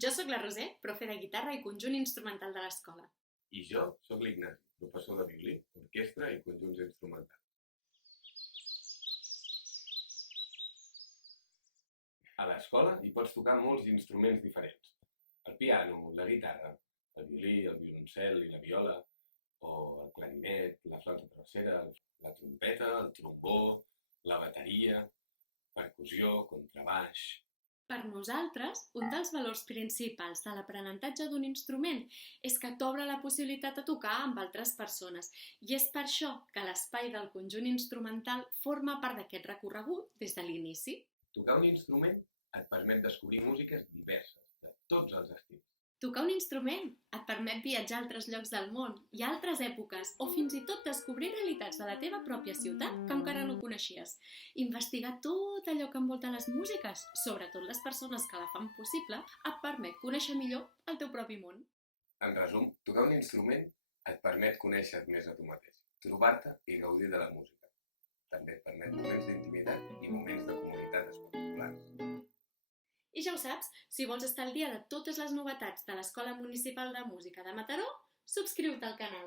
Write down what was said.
Jo sóc la Roser, profe de guitarra i conjunt instrumental de l'escola. I jo sóc l'Ignasi, professor de violí, orquestra i conjunts instrumentals. A l'escola hi pots tocar molts instruments diferents. El piano, la guitarra, el violí, el violoncel i la viola, o el clarinet, la flauta travessera, la trompeta, el trombó, la bateria, percussió, contrabaix. Per nosaltres, un dels valors principals de l'aprenentatge d'un instrument és que t'obre la possibilitat de tocar amb altres persones i és per això que l'espai del conjunt instrumental forma part d'aquest recorregut des de l'inici. Tocar un instrument et permet descobrir músiques diverses, de tots els estils. Tocar un instrument et permet viatjar a altres llocs del món i a altres èpoques o fins i tot descobrir realitats de la teva pròpia ciutat que encara no coneixies. Investigar tot allò que envolta les músiques, sobretot les persones que la fan possible, et permet conèixer millor el teu propi món. En resum, tocar un instrument et permet conèixer més a tu mateix, trobar-te i gaudir de la música. També et permet moments d'intimitat i moments de comunitat espectaculars. I ja ho saps, si vols estar al dia de totes les novetats de l'Escola Municipal de Música de Mataró, subscriu-te al canal.